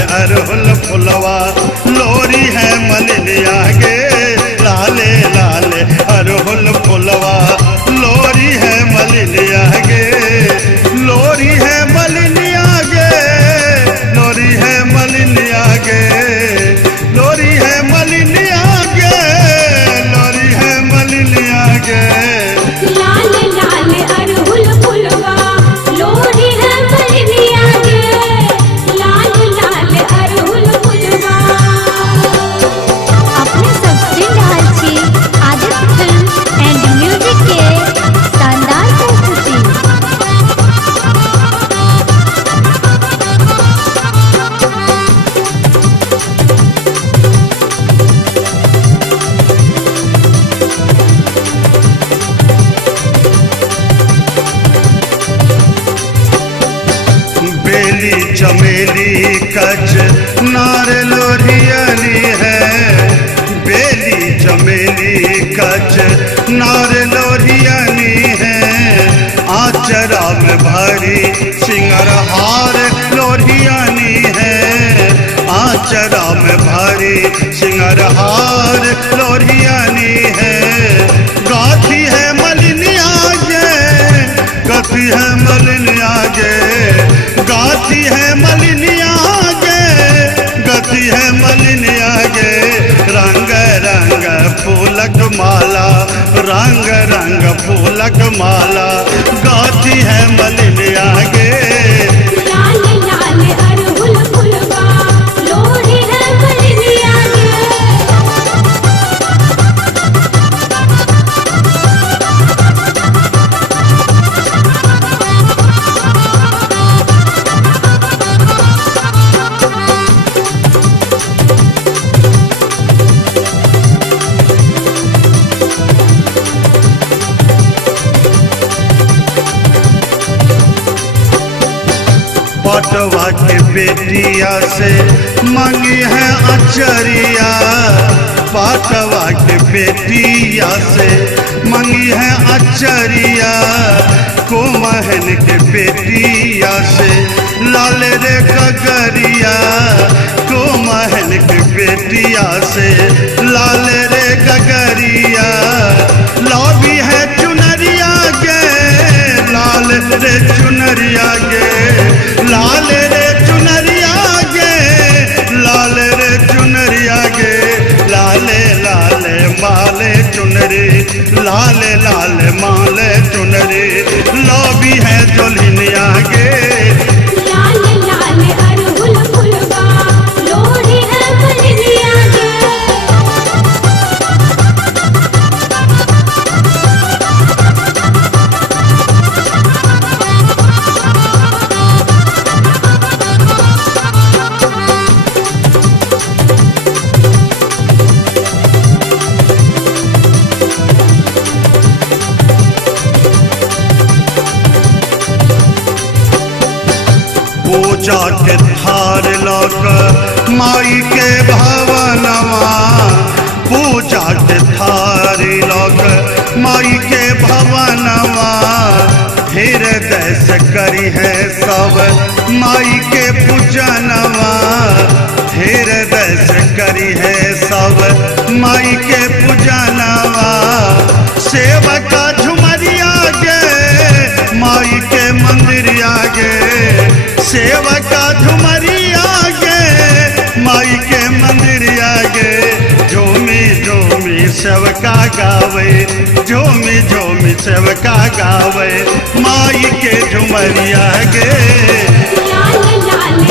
अरहुल फुलवा लोरी है मलिनिया गे, लाले लाले अरहुल फुलवा लोरी है मलिनिया गे, लोरी है मलिनिया गे, लोरी है मलिनिया गे, लोरी है मलिनिया गे, लोरी है मलिनिया गे। लाल लाल अरहुल फुलवा लोरी है मलिनिया गे, लाल लाल अरहुल फुलवा। अपने सबसे ढाल छी आदित्य फिल्म एंड म्यूजिक के शानदार प्रस्तुति। बेली चमेली कच नार लोरियली है, बेली चमेली कच नार लोरियली है, आचरा में भरी सिंगर हार लोरियली है, आचरा में भरी सिंगर हार लोरियली है, गाथी है मलिनिया गे, गाथी है मलिनिया गे, गाती है मलिनिया गे, गाती है मलिनिया गे, रंग रंग फूलक माला, रंग रंग फूलक माला, गाती है मलिनिया गे। लाल लाल अरहुल फुलवा लोरी है मलिनिया गे। पटवा के बेटिया से मांगी है अचरिया, पटवा के बेटिया से मांगी है अचरिया, कोमहन के बेटिया से लाल रे गगरिया, कोमहन के बेटिया से लाल रे गगरिया, लौबी है चुनरिया गे, लाल रे चुनरिया गे, लाल रे चुनरिया गे, लाल रे चुनरिया गे, लाले लाले माले चुनरी, लाले लाले माले चुनरी, लौबी है जोलिनिया गे। लाल लाल अरहुल फुलवा लोरी है मलिनिया गे। पूजा के थार लौक माई के भवनवा, पूजा के थारी लौक माई के भवनवा, हृदय से करी है सब माई के पूजनवा, हृदय से करी है सब माई के पूजनवा, सेवका झुमरिया गे, माई के मंदिरिया गे, सेवका झुमरिया गे, माई के मंदिरिया गे, झूमी झूमी सेवका गावे, झूमी झूमी सेवका गावे, माई के झुमरिया गे। लाल लाल